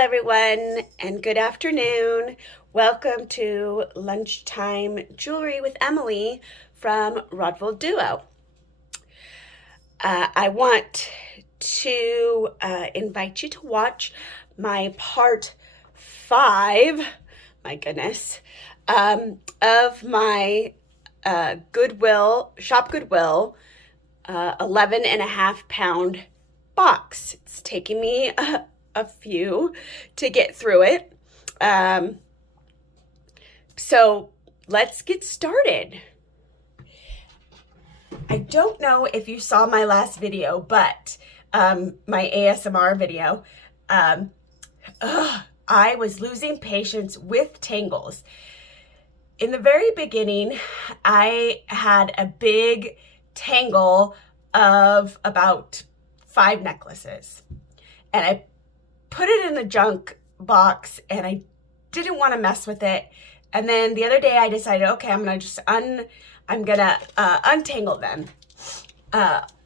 everyone, and good afternoon. Welcome to Lunchtime Jewelry with Emily from Rodville Duo. I want to invite you to watch my part 5, my goodness, of my Shop Goodwill 11.5 pound box. It's taking me a few to get through it. So let's get started. I don't know if you saw my last video, but my ASMR video, I was losing patience with tangles. In the very beginning, I had a big tangle of about 5 necklaces, and I put it in the junk box, and I didn't want to mess with it. And then the other day I decided, okay, I'm gonna untangle them.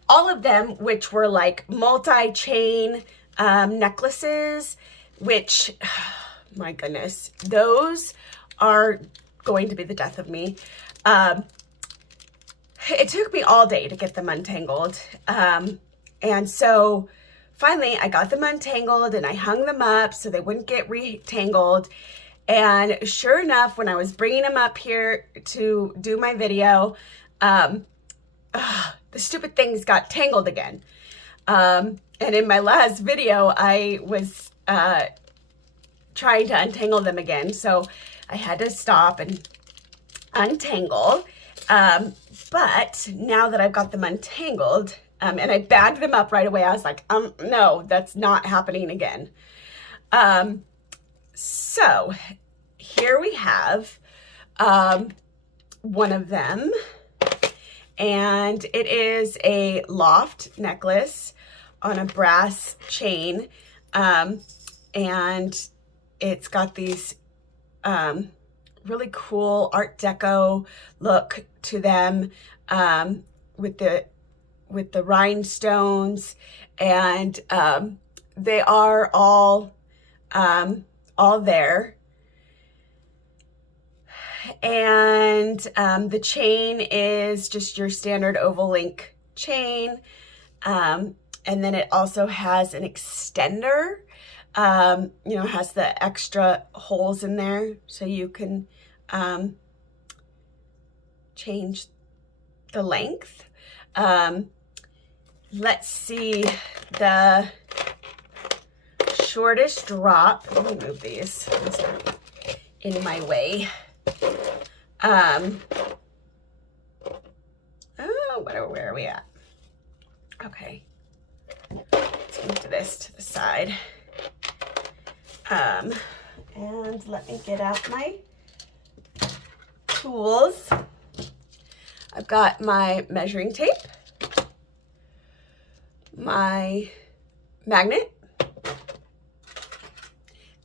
All of them, which were like multi-chain necklaces, which, my goodness, those are going to be the death of me. It took me all day to get them untangled. And so finally I got them untangled and I hung them up so they wouldn't get retangled. And sure enough, when I was bringing them up here to do my video, the stupid things got tangled again. And in my last video, I was trying to untangle them again. So I had to stop and untangle. But now that I've got them untangled, and I bagged them up right away, I was like, no, that's not happening again. So here we have one of them, and it is a loft necklace on a brass chain, and it's got these really cool Art Deco look to them, with the rhinestones, and they are all there. And the chain is just your standard oval link chain, and then it also has an extender. Has the extra holes in there so you can change the length. Let's see, the shortest drop. Let me move these. These are in my way. Where are we at? Okay. Let's move this to the side. And let me get out my tools. I've got my measuring tape, my magnet,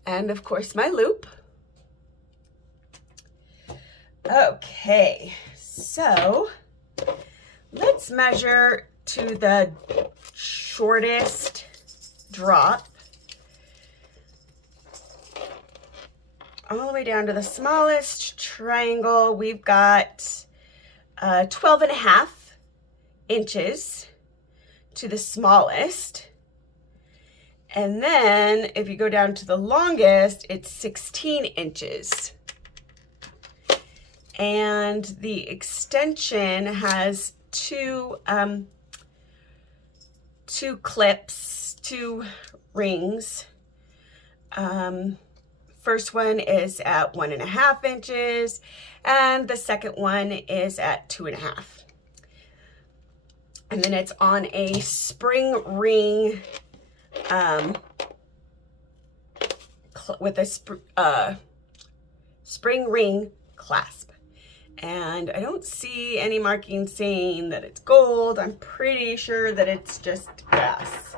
and of course my loop. Okay, so let's measure to the shortest drop, all the way down to the smallest triangle. We've got 12.5 inches to the smallest. And then if you go down to the longest, it's 16 inches. And the extension has two clips, 2 rings. First one is at 1.5 inches, and the second one is at 2.5. And then it's on a spring ring with a spring ring clasp. And I don't see any markings saying that it's gold. I'm pretty sure that it's just brass.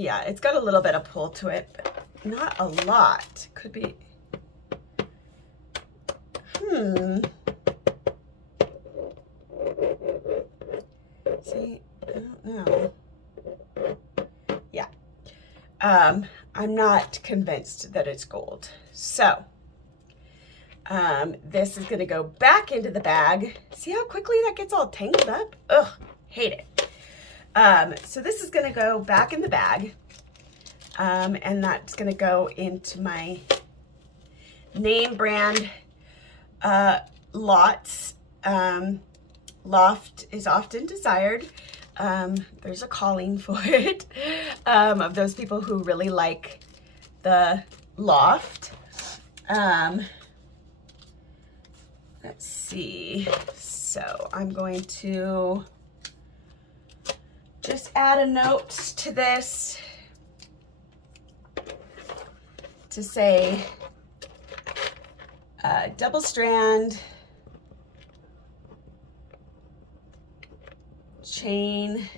Yeah, it's got a little bit of pull to it, but not a lot. Could be, See, I don't know. Yeah, I'm not convinced that it's gold. So this is going to go back into the bag. See how quickly that gets all tangled up? Ugh, hate it. So this is going to go back in the bag, and that's going to go into my name brand Lots. Loft is often desired. There's a calling for it, of those people who really like the loft. Let's see. So I'm going to just add a note to this to say double strand chain,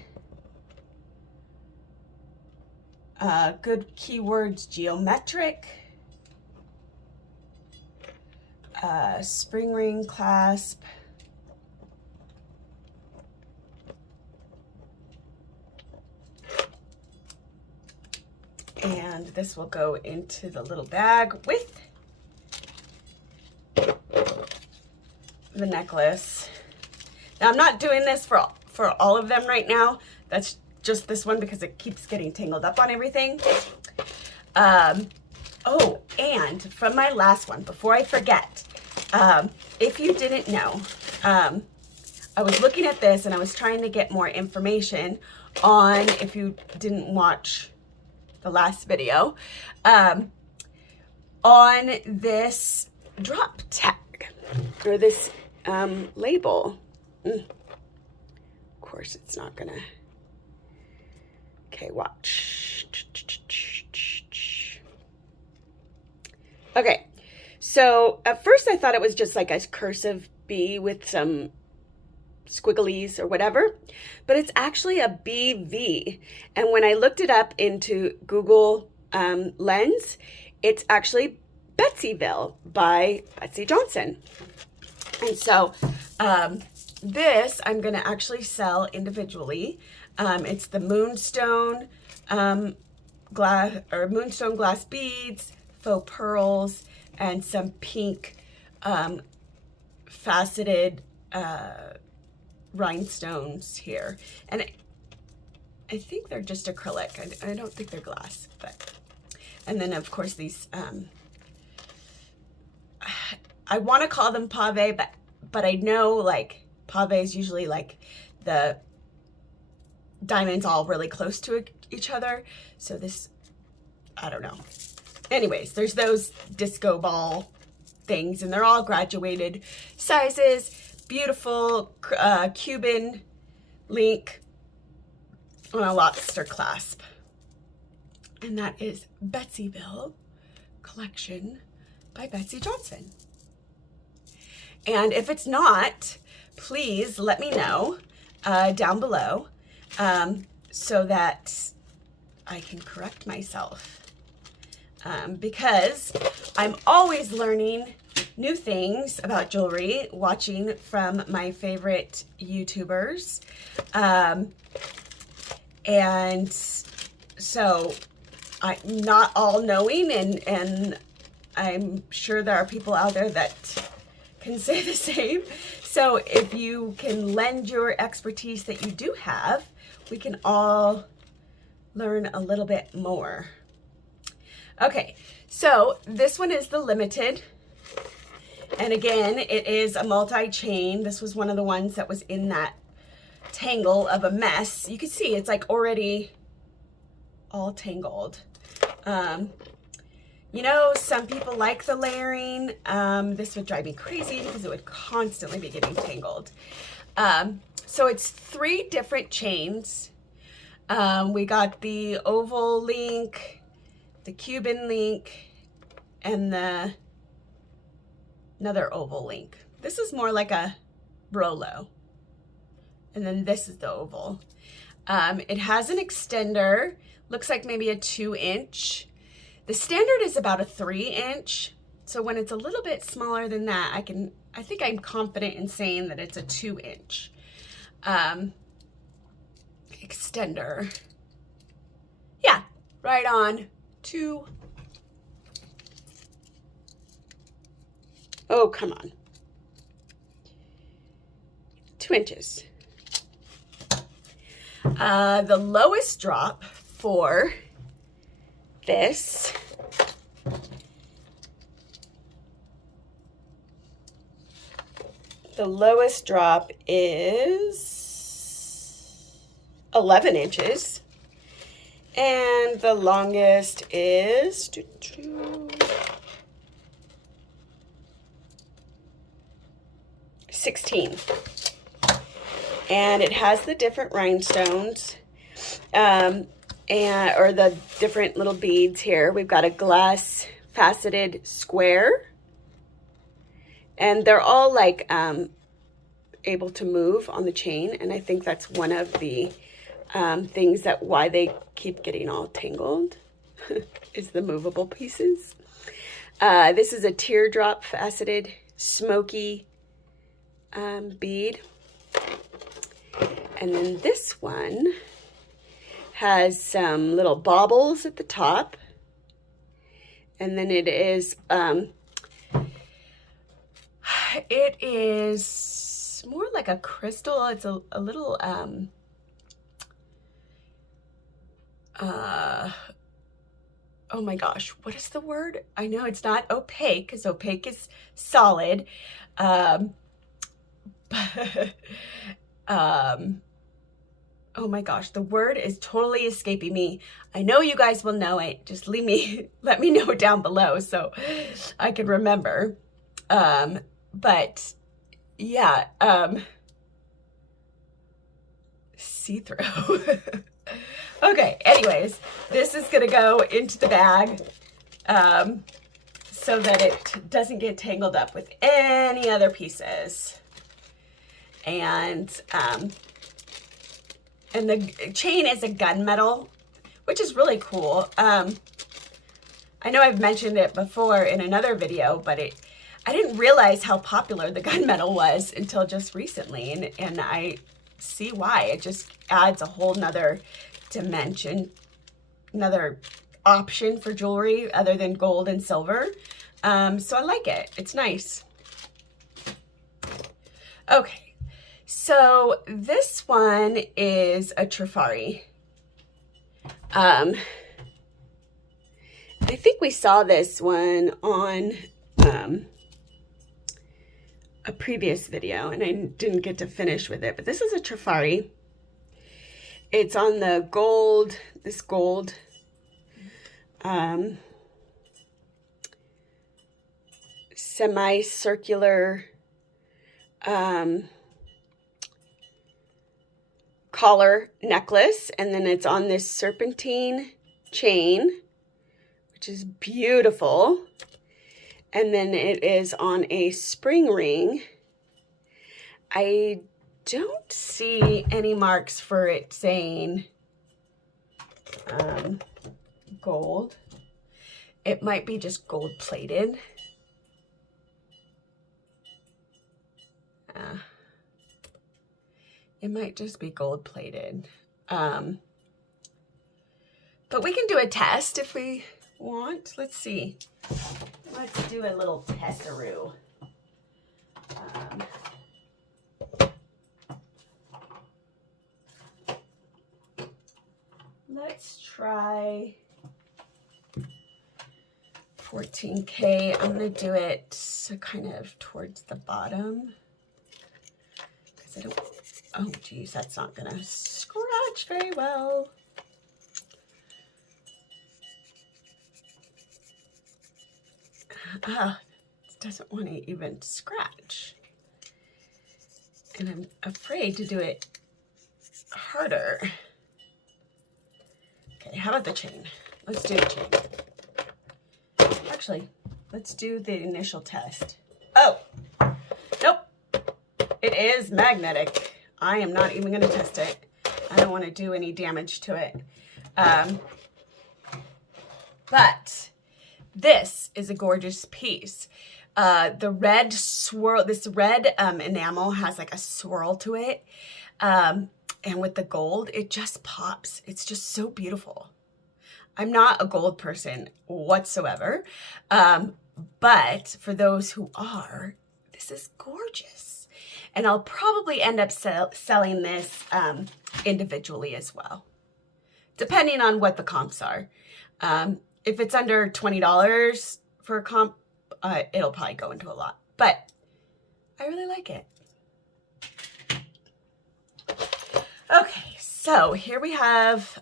good keywords, geometric, spring ring clasp, and this will go into the little bag with the necklace. Now I'm not doing this for all of them right now. That's just this one because it keeps getting tangled up on everything. Oh, and from my last one, before I forget, if you didn't know, I was looking at this and I was trying to get more information on, if you didn't watch the last video, on this drop tag, or this label. Of course it's not gonna. Okay, watch. Okay, so at first I thought it was just like a cursive B with some squigglies or whatever, but it's actually a BV. And when I looked it up into Google Lens, it's actually Betsyville by Betsy Johnson. And so this I'm going to actually sell individually. It's the moonstone glass beads, faux pearls, and some pink faceted rhinestones here. And I think they're just acrylic. I don't think they're glass, but, and then of course these, I want to call them pave, but I know like pave is usually like the diamonds all really close to each other. So this, I don't know. Anyways, there's those disco ball things, and they're all graduated sizes. Beautiful Cuban link on a lobster clasp. And that is Betsyville Collection by Betsy Johnson. And if it's not, please let me know down below so that I can correct myself. Because I'm always learning new things about jewelry, watching from my favorite YouTubers. And so I'm not all knowing, and I'm sure there are people out there that can say the same. So if you can lend your expertise that you do have, we can all learn a little bit more. Okay, so this one is the limited. And again, it is a multi-chain. This was one of the ones that was in that tangle of a mess. You can see it's like already all tangled. You know, some people like the layering. This would drive me crazy because it would constantly be getting tangled. So it's 3 different chains. We got the oval link, the Cuban link, and another oval link. This is more like a Rolo. And then this is the oval. It has an extender, looks like maybe a 2-inch. The standard is about a 3-inch. So when it's a little bit smaller than that, I think I'm confident in saying that it's a 2-inch extender. Yeah, right on to, oh, come on, 2 inches. The lowest drop for this is 11 inches. And the longest is 16. And it has the different rhinestones, or the different little beads here. We've got a glass faceted square, and they're all like able to move on the chain. And I think that's one of the things that why they keep getting all tangled is the movable pieces. This is a teardrop faceted smoky bead. And then this one has some little baubles at the top. And then it is more like a crystal. It's a little oh my gosh, what is the word? I know it's not opaque, because opaque is solid. Oh my gosh, the word is totally escaping me. I know you guys will know it. Just let me know down below so I can remember. But yeah, see-through. Okay, anyways, this is gonna go into the bag so that it doesn't get tangled up with any other pieces. And the chain is a gunmetal, which is really cool. I know I've mentioned it before in another video, but I didn't realize how popular the gunmetal was until just recently, and I see why. It just adds a whole nother dimension, another option for jewelry other than gold and silver. So I like it. It's nice. Okay, so this one is a Trifari. I think we saw this one on a previous video, and I didn't get to finish with it, but this is a Trifari. It's on the gold, this gold semicircular collar necklace, and then it's on this serpentine chain, which is beautiful. And then it is on a spring ring. I don't see any marks for it saying gold. It might be just gold plated. It might just be gold plated. But we can do a test if we want. Let's see. Let's do a little testaroo. Let's try 14K. I'm going to do it kind of towards the bottom, because I don't, oh geez, that's not going to scratch very well. It doesn't want to even scratch. And I'm afraid to do it harder. Okay, how about the chain? Let's do the chain. Actually, let's do the initial test. Oh, nope. It is magnetic. I am not even going to test it. I don't want to do any damage to it. But this is a gorgeous piece. The red swirl, this red enamel has like a swirl to it. And with the gold, it just pops. It's just so beautiful. I'm not a gold person whatsoever. But for those who are, this is gorgeous. And I'll probably end up selling this individually as well, depending on what the comps are. If it's under $20 for a comp, it'll probably go into a lot. But I really like it. Okay, so here we have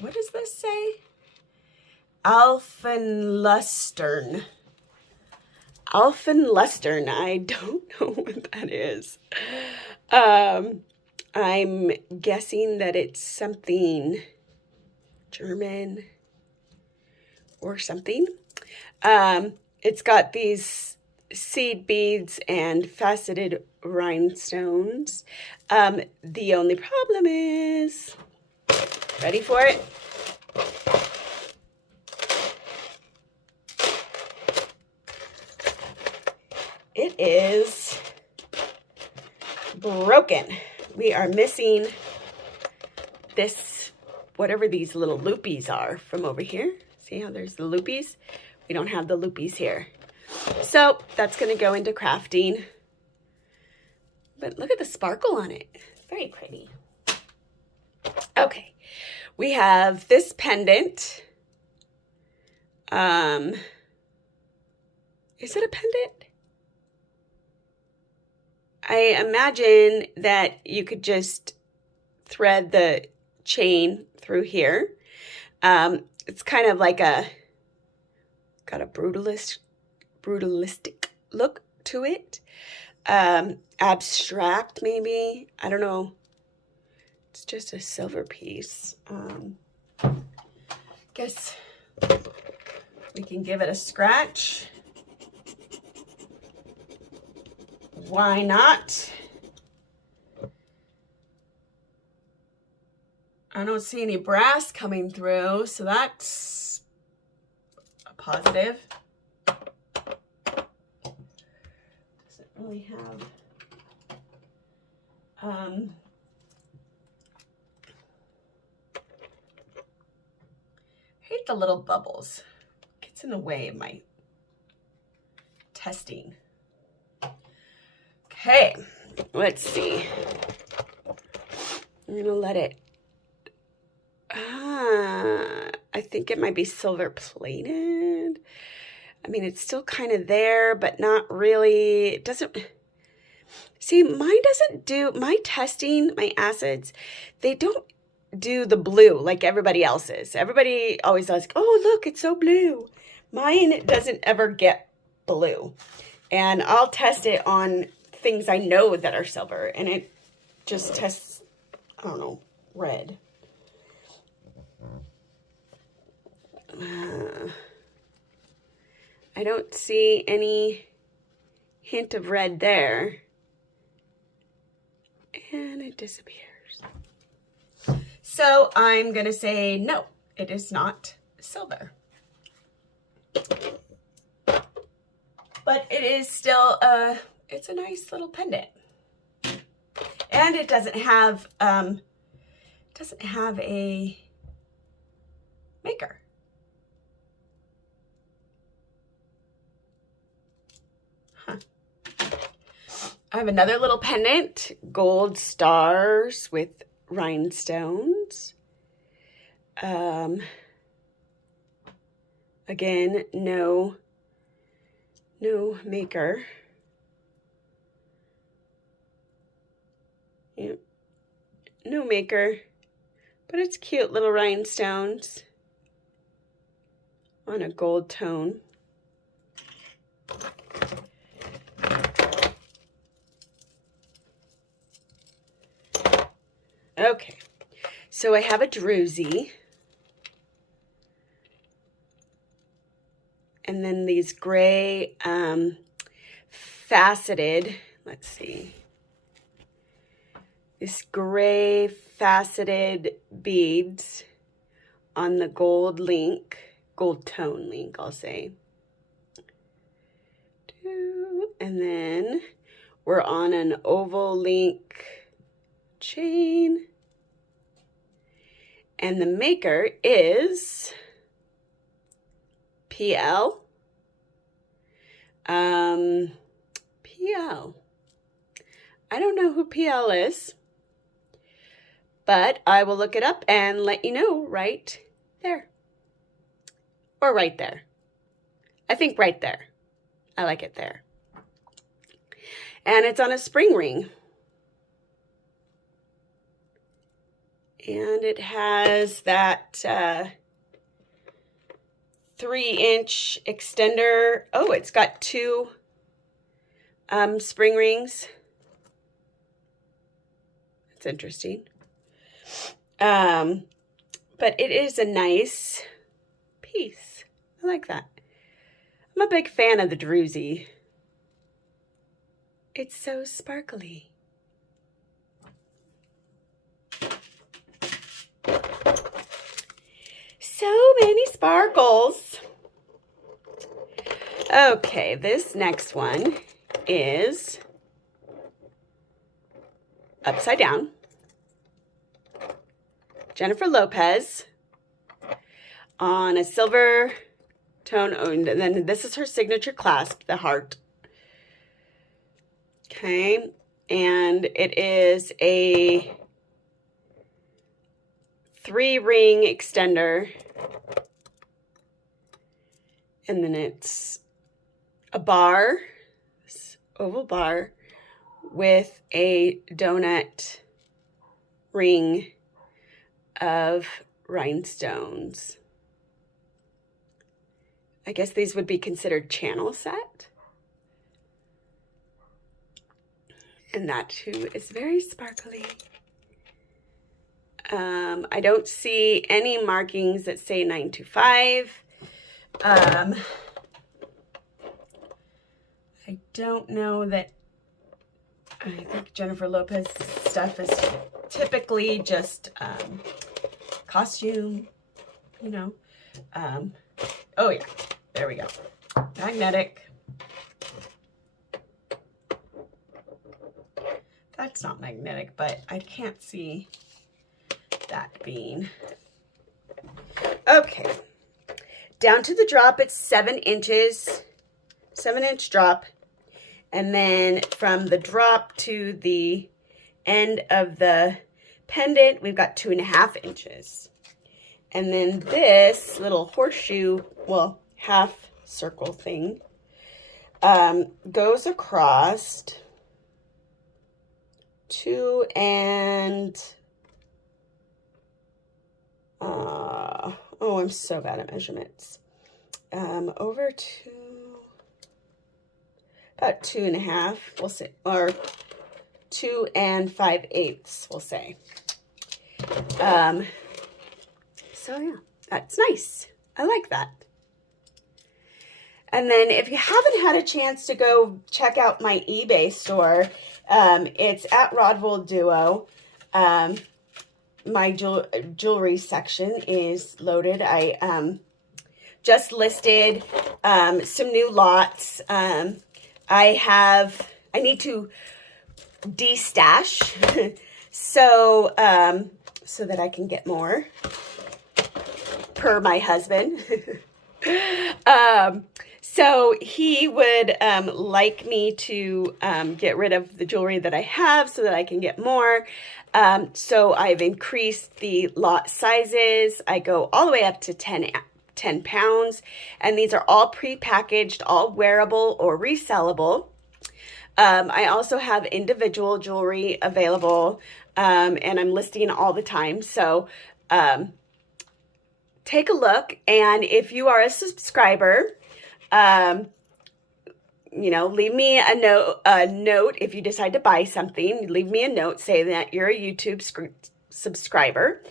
what does this say? Alphenlustern. Alphenlustern. I don't know what that is. I'm guessing that it's something German or something. It's got these seed beads and faceted rhinestones. The only problem is, ready for it? It is broken. We are missing this, whatever these little loopies are from over here. See how there's the loopies? We don't have the loopies here. So that's going to go into crafting. But look at the sparkle on it. It's very pretty. Okay. We have this pendant. Is it a pendant? I imagine that you could just thread the chain through here. It's kind of like got a brutalist brutalistic look to it. Abstract, maybe. I don't know. It's just a silver piece. Guess we can give it a scratch. Why not? I don't see any brass coming through, so that's a positive. Doesn't really have I hate the little bubbles. Gets in the way of my testing. Okay, let's see. I'm gonna let it. I think it might be silver plated. I mean, it's still kind of there, but not really. It doesn't. See, mine doesn't do my testing, my acids. They don't do the blue like everybody else's. Everybody always does. Oh, look, it's so blue. Mine doesn't ever get blue, and I'll test it on things I know that are silver, and it just tests, I don't know, red. I don't see any hint of red there, and it disappears. So I'm gonna say no, it is not silver. But it is still it's a nice little pendant. And it doesn't have a maker. Huh. I have another little pendant, gold stars with rhinestones. Again, no maker. Yep. No maker, but it's cute little rhinestones on a gold tone. Okay, so I have a druzy. And then these gray faceted, let's see. This gray faceted beads on the gold link, gold tone link, I'll say. And then we're on an oval link chain. And the maker is PL. PL. I don't know who PL is, but I will look it up and let you know right there. Or right there. I think right there. I like it there. And it's on a spring ring. And it has that 3-inch extender. Oh, it's got 2 spring rings. That's interesting. But it is a nice piece. I like that. I'm a big fan of the druzy. It's so sparkly. So many sparkles. Okay, this next one is upside down. Jennifer Lopez on a silver tone. Oh, and then this is her signature clasp, the heart. Okay, and it is a 3-ring extender. And then it's a bar, this oval bar, with a donut ring of rhinestones. I guess these would be considered channel set. And that too is very sparkly. I don't see any markings that say 925. I don't know that. I think Jennifer Lopez stuff is typically just costume, you know. Oh yeah, there we go. Magnetic. That's not magnetic, but I can't see that being. Okay. Down to the drop, it's 7 inches. 7-inch drop. And then from the drop to the end of the pendant, we've got 2.5 inches. And then this little horseshoe, well, half circle thing, goes across 2 and, oh, I'm so bad at measurements. Over 2, about 2.5, we'll say, or 2 5/8, we'll say. So yeah, that's nice. I like that. And then if you haven't had a chance to go check out my eBay store, it's at Rodwell Duo. My jewelry section is loaded. I just listed some new lots. I need to de-stash so that I can get more, per my husband. So he would like me to get rid of the jewelry that I have so that I can get more. So I've increased the lot sizes. I go all the way up to 10 pounds. And these are all pre-packaged, all wearable or resellable. I also have individual jewelry available, and I'm listing all the time. So take a look. And if you are a subscriber, you know, leave me a note if you decide to buy something. Leave me a note saying that you're a YouTube subscriber,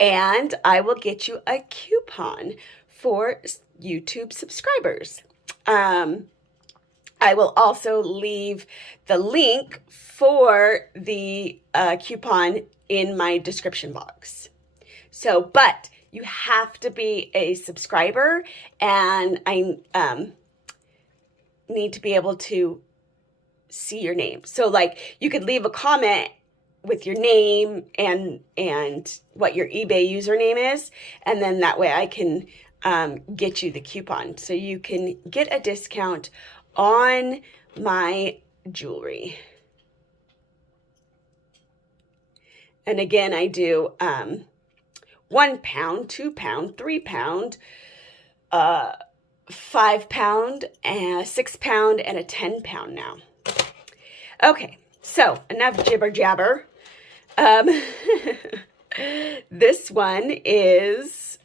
and I will get you a coupon for YouTube subscribers. I will also leave the link for the coupon in my description box. So, but you have to be a subscriber, and I need to be able to see your name. So like you could leave a comment with your name and what your eBay username is, and then that way I can get you the coupon so you can get a discount on my jewelry. And again, I do 1 pound, 2 pound, 3 pound, 5 pound, and 6 pound, and a 10 pound now. Okay, so enough jibber jabber. This one is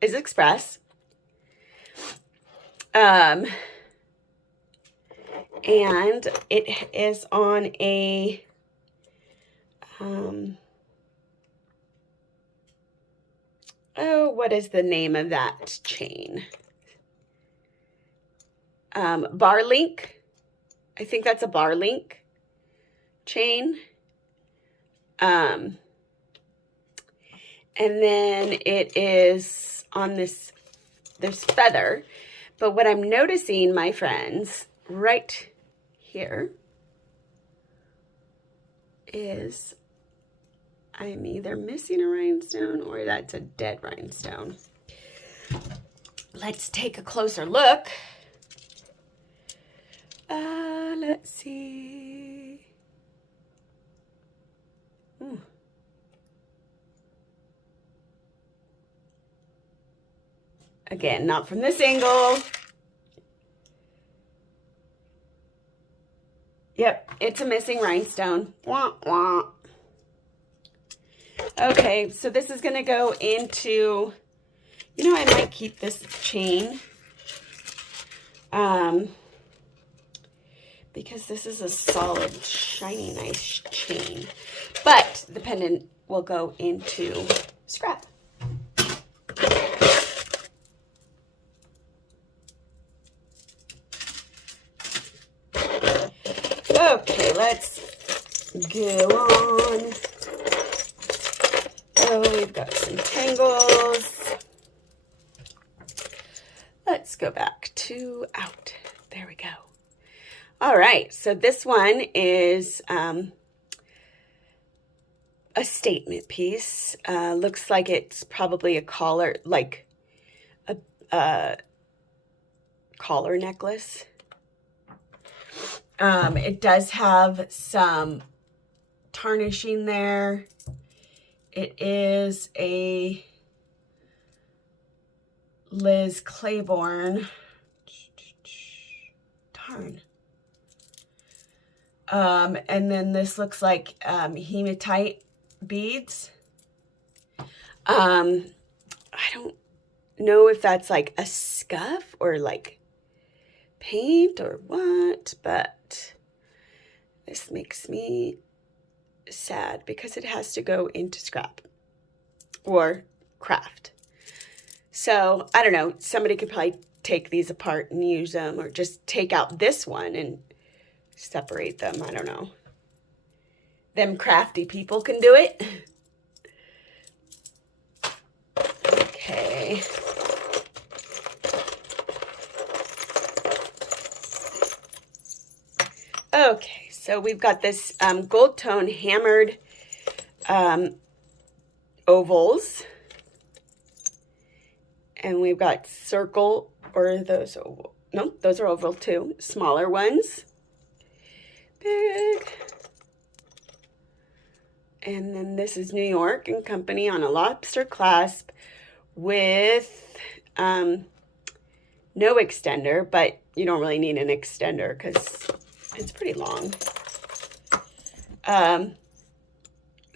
Express. And it is on a oh, what is the name of that chain? Bar Link. I think that's a Bar Link chain. And then it is on this feather. But what I'm noticing, my friends, right here is I'm either missing a rhinestone or that's a dead rhinestone. Let's take a closer look. Let's see. Ooh. Again, not from this angle. Yep, it's a missing rhinestone. Wah, wah. Okay, so this is going to go into, you know, I might keep this chain. Because this is a solid, shiny, nice chain. But the pendant will go into scrap. Okay, let's go on. So we've got some tangles. Let's go back to out. There we go. All right, so this one is a statement piece. Looks like it's probably a collar, like a collar necklace. It does have some tarnishing there. It is a Liz Claiborne. Darn. And then this looks like hematite beads. I don't know if that's like a scuff or like paint or what, but this makes me sad because it has to go into scrap or craft. So I don't know, somebody could probably take these apart and use them, or just take out this one and separate them. I don't know. Them crafty people can do it. Okay. Okay, so we've got this gold tone hammered ovals. And we've got circle, or those oval. No, those are oval too. Smaller ones. Big. And then this is New York and Company on a lobster clasp with no extender, but you don't really need an extender because it's pretty long.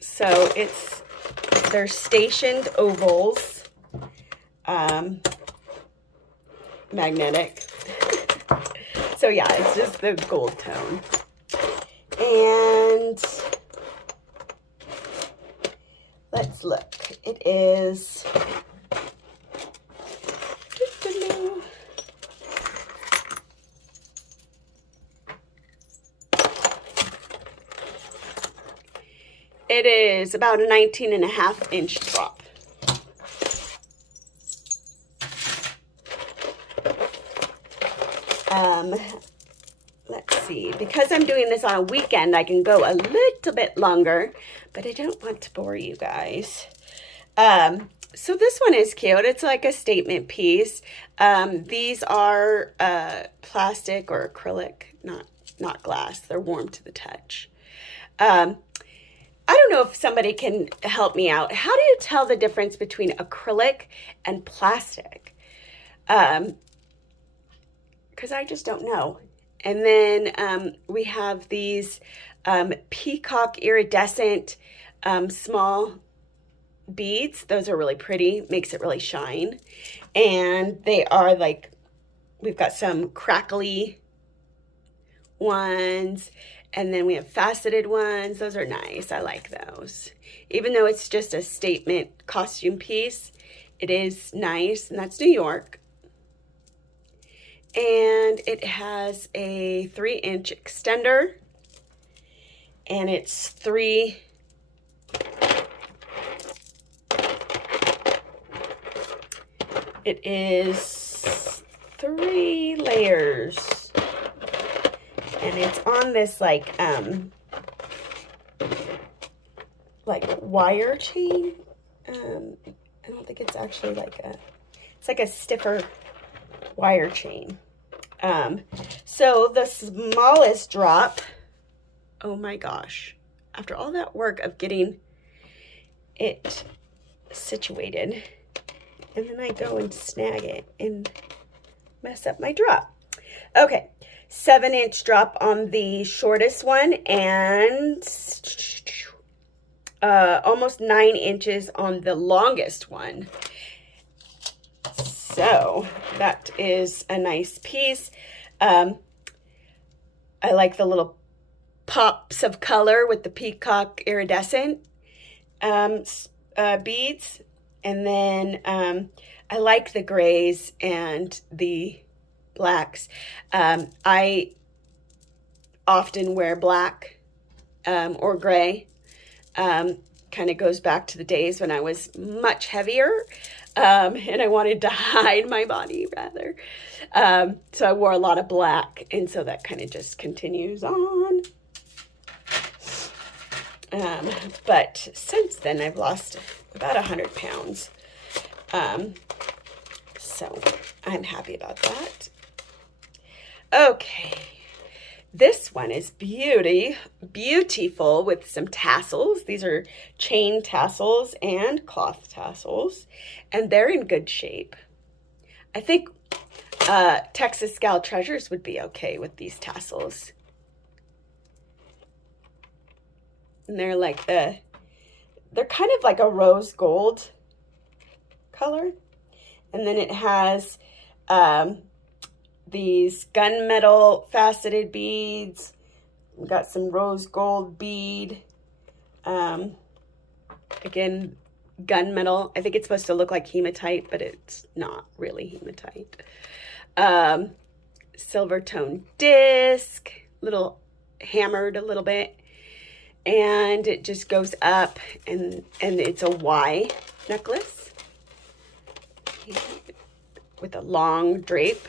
So they're stationed ovals. Magnetic. So yeah, it's just the gold tone. And let's look. It is it is about a 19.5-inch drop. see. Because I'm doing this on a weekend, I can go a little bit longer, but I don't want to bore you guys. So this one is cute. It's like a statement piece. These are plastic or acrylic, not glass. They're warm to the touch. I don't know if somebody can help me out. How do you tell the difference between acrylic and plastic? Because I just don't know. And then we have these peacock iridescent small beads. Those are really pretty, makes it really shine. And they are like, we've got some crackly ones, and then we have faceted ones. Those are nice. I like those. Even though it's just a statement costume piece, it is nice, and that's New York. And it has a 3-inch extender, and it's 3 It is 3 layers, and it's on this like wire chain. I don't think it's actually it's like a stiffer wire chain. So the smallest drop, oh my gosh, after all that work of getting it situated, and then I go and snag it and mess up my drop. Okay, 7-inch drop on the shortest one, and almost 9 inches on the longest one. So that is a nice piece. I like the little pops of color with the peacock iridescent beads. And then I like the grays and the blacks. I often wear black or gray. Kind of goes back to the days when I was much heavier and I wanted to hide my body rather. So I wore a lot of black, and so that kind of just continues on. But since then I've lost about 100 pounds. So I'm happy about that. Okay. This one is beautiful with some tassels. These are chain tassels and cloth tassels, and they're in good shape. I think Texas Gal Treasures would be okay with these tassels. And they're like they're kind of like a rose gold color. And then it has these gunmetal faceted beads. We got some rose gold bead. Again, gunmetal. I think it's supposed to look like hematite, but it's not really hematite. Silver tone disc, little hammered a little bit. And it just goes up, and it's a Y necklace with a long drape.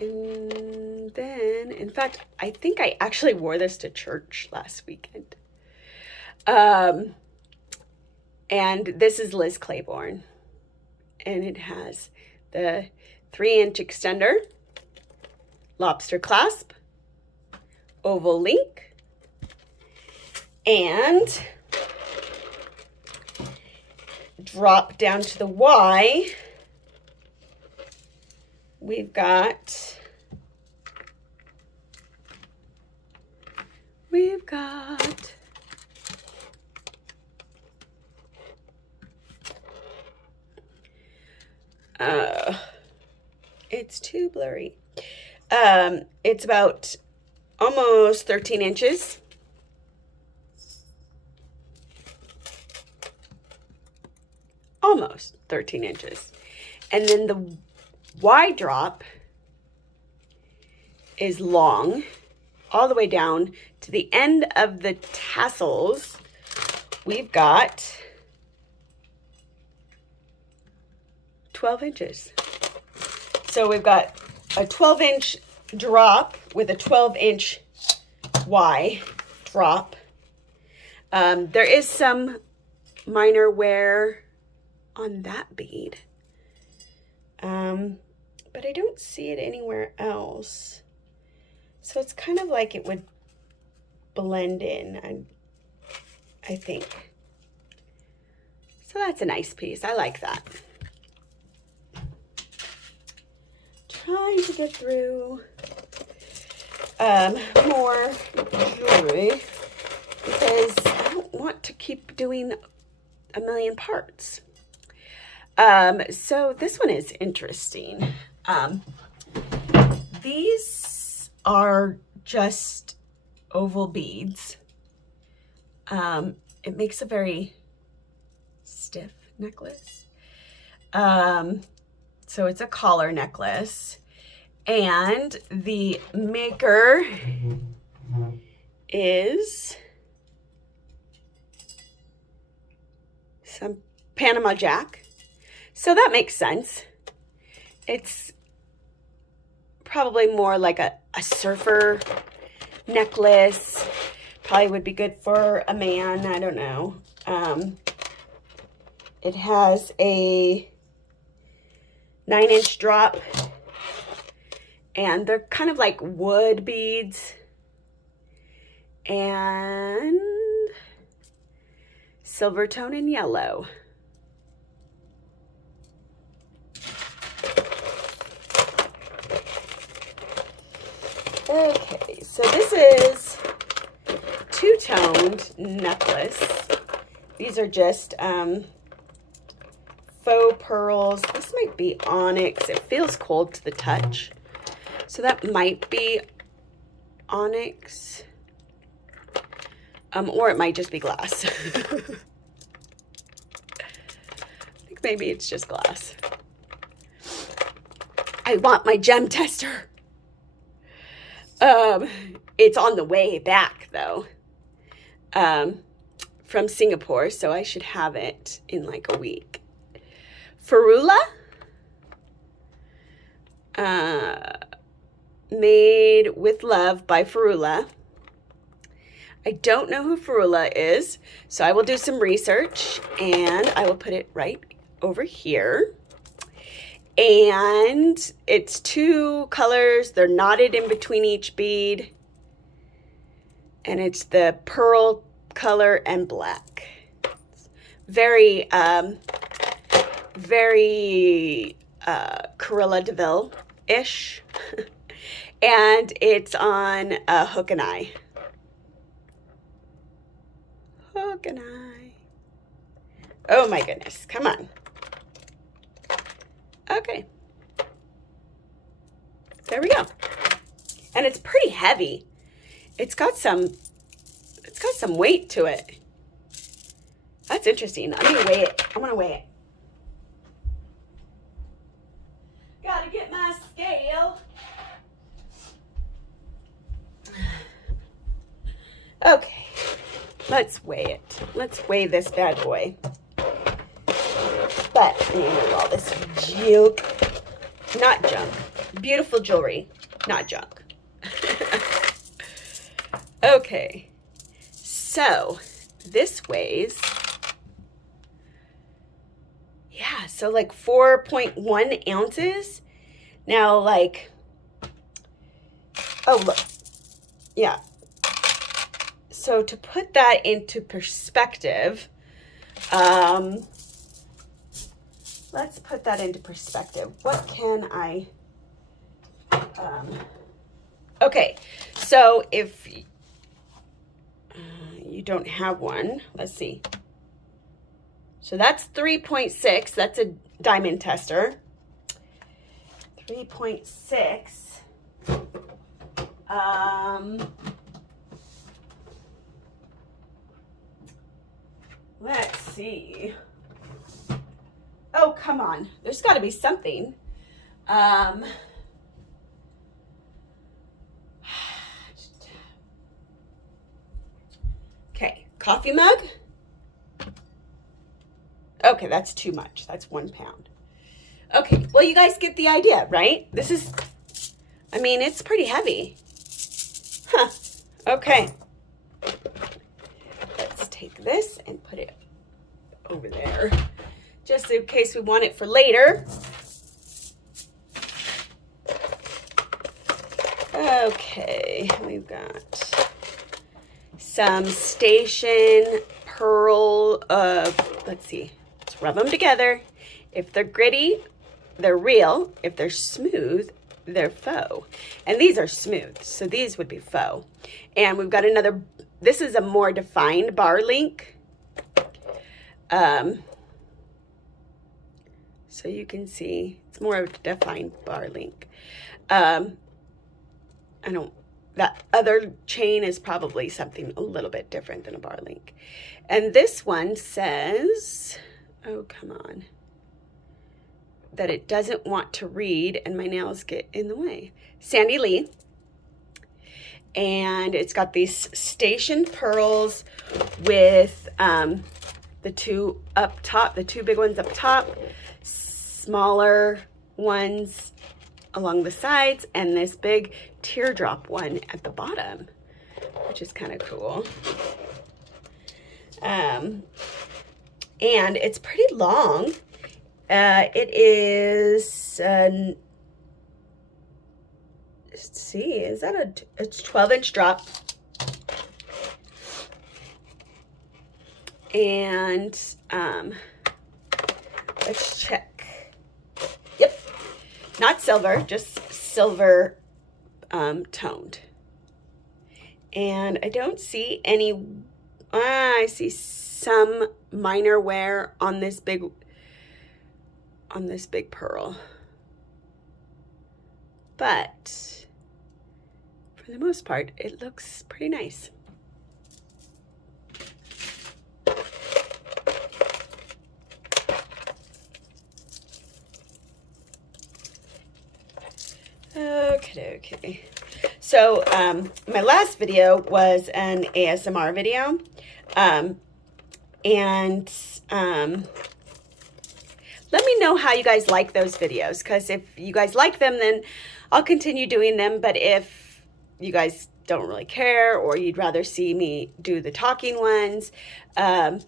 And then, in fact, I think I actually wore this to church last weekend. And this is Liz Claiborne. And it has the 3-inch extender, lobster clasp, oval link, and drop down to the Y. We've got it's too blurry. It's about almost 13 inches. Almost 13 inches. And then the Y drop is long, all the way down to the end of the tassels. We've got 12 inches. So we've got a 12-inch drop with a 12-inch Y drop. There is some minor wear on that bead, but I don't see it anywhere else. So it's kind of like it would blend in, I think. So that's a nice piece. I like that. Trying to get through more jewelry because I don't want to keep doing a million parts. So this one is interesting. These are just oval beads. It makes a very stiff necklace. So it's a collar necklace, and the maker is some Panama Jack. So that makes sense. It's probably more like a surfer necklace. Probably would be good for a man. I don't know. It has a 9-inch drop, and they're kind of like wood beads, and silver tone and yellow. Okay, so this is two-toned necklace. These are just faux pearls. This might be onyx. It feels cold to the touch, so that might be onyx, or it might just be glass. I think maybe it's just glass. I want my gem tester. It's on the way back though, from Singapore, so I should have it in like a week. Ferula, made with love by Ferula. I don't know who Ferula is, so I will do some research and I will put it right over here. And it's 2 colors. They're knotted in between each bead, and it's the pearl color and black. Very Corilla DeVille-ish. And it's on a hook and eye. Hook and eye. Oh my goodness, come on. Okay. There we go. And it's pretty heavy. It's got some weight to it. That's interesting. I'm gonna weigh it. I'm gonna weigh it. Gotta get my scale. Okay, let's weigh it. Let's weigh this bad boy. But anyway, all this junk, not junk, beautiful jewelry, not junk. Okay, so this weighs, yeah, so like 4.1 ounces. Now, like, oh, look, yeah. So to put that into perspective, let's put that into perspective. What can I, okay, so if you don't have one, let's see. So that's 3.6, that's a diamond tester. 3.6, let's see. Oh, come on. There's got to be something. Okay, coffee mug. Okay, that's too much. That's 1 pound. Okay, well, you guys get the idea, right? This is I mean, it's pretty heavy. Huh. Okay. Let's take this and put it over there, just in case we want it for later. Okay, we've got some Station Pearl, let's see, let's rub them together. If they're gritty, they're real. If they're smooth, they're faux. And these are smooth, so these would be faux. And we've got another, this is a more defined bar link. So you can see, it's more of a defined bar link. That other chain is probably something a little bit different than a bar link. And this one says, oh, come on, that it doesn't want to read and my nails get in the way. Sandy Lee. And it's got these Station pearls with the two up top, the two big ones up top, smaller ones along the sides, and this big teardrop one at the bottom, which is kind of cool. And it's pretty long. It is, let's see, is that it's 12-inch drop. And let's check. Yep, not silver, just silver toned. And I don't see any, I see some minor wear on this big pearl. But for the most part, it looks pretty nice. Okay. So my last video was an ASMR video. Let me know how you guys like those videos, because if you guys like them, then I'll continue doing them. But if you guys don't really care, or you'd rather see me do the talking ones, but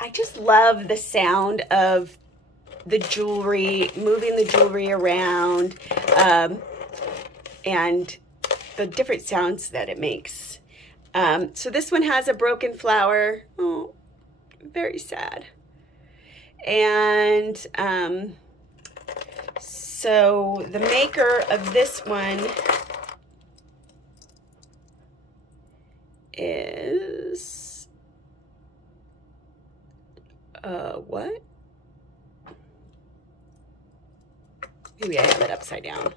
I just love the sound of the jewelry, moving the jewelry around, and the different sounds that it makes. So this one has a broken flower. Oh, very sad. And so the maker of this one is, what? Maybe I have it upside down.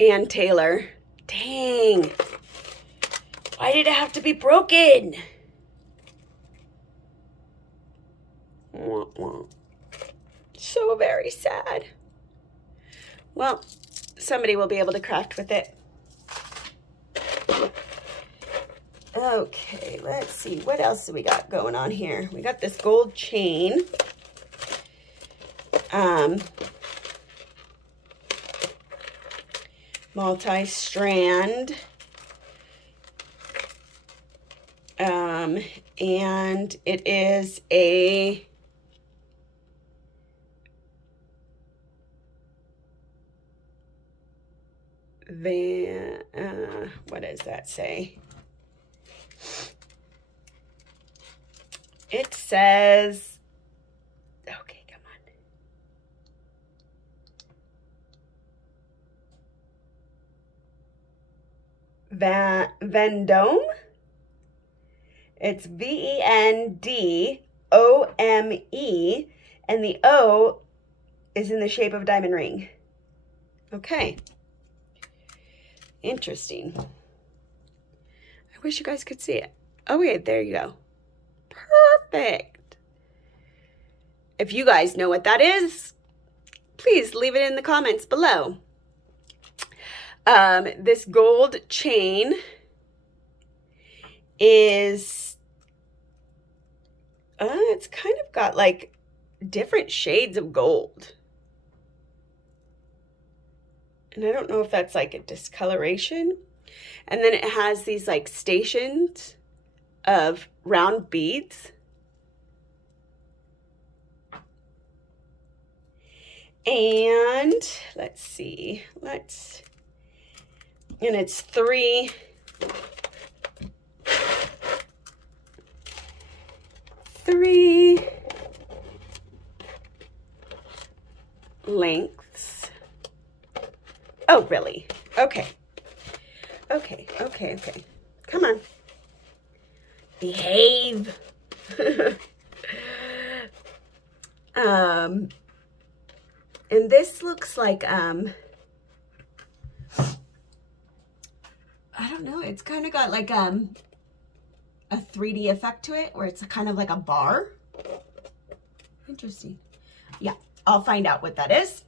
Ann Taylor. Dang. Why did it have to be broken? Wah, wah. So very sad. Well, somebody will be able to craft with it. Okay, let's see. What else do we got going on here? We got this gold chain. Multi-strand. And it is a what does that say? It says, okay, come on. Vendome. It's Vendome, and the O is in the shape of a diamond ring. Okay. Interesting. I wish you guys could see it. Oh, wait, there you go. Perfect. If you guys know what that is, please leave it in the comments below. This gold chain is, it's kind of got like different shades of gold. And I don't know if that's like a discoloration. And then it has these like stations of round beads. And let's see, and it's three lengths. Oh, really? Okay. Come on. Behave. And this looks like, I don't know, it's kind of got like a 3D effect to it, where it's kind of like a bar. Interesting. Yeah, I'll find out what that is.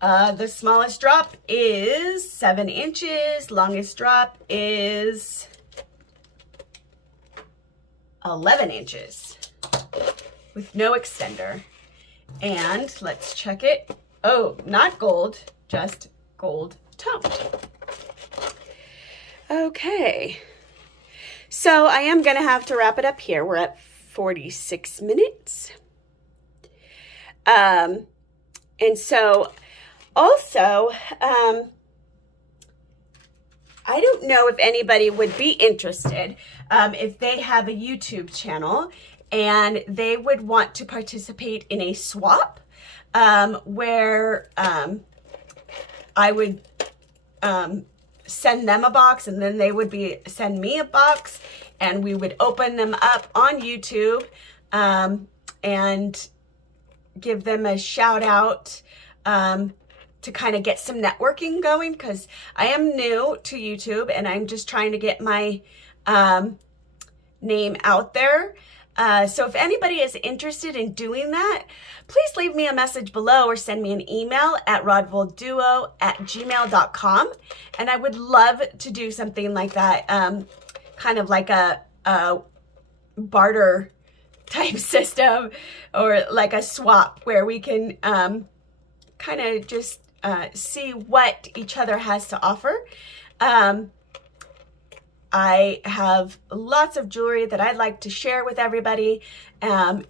The smallest drop is 7 inches. Longest drop is 11 inches with no extender. And let's check it. Oh, not gold, just gold toned. Okay. So I am going to have to wrap it up here. We're at 46 minutes. And so also, I don't know if anybody would be interested if they have a YouTube channel and they would want to participate in a swap where I would send them a box and then they would send me a box, and we would open them up on YouTube and give them a shout out to kind of get some networking going, because I am new to YouTube and I'm just trying to get my name out there. So if anybody is interested in doing that, please leave me a message below or send me an email at rodvoldduo@gmail.com. And I would love to do something like that, kind of like a barter type system, or like a swap where we can kind of just see what each other has to offer. I have lots of jewelry that I'd like to share with everybody, and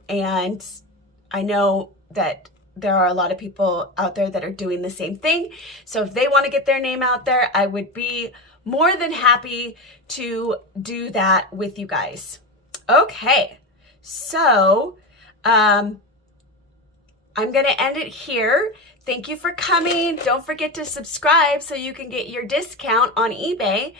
I know that there are a lot of people out there that are doing the same thing. So if they want to get their name out there, I would be more than happy to do that with you guys. Okay, so I'm going to end it here. Thank you for coming. Don't forget to subscribe so you can get your discount on eBay.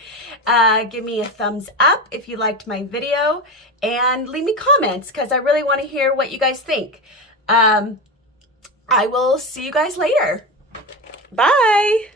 Give me a thumbs up if you liked my video, and leave me comments because I really want to hear what you guys think. I will see you guys later. Bye.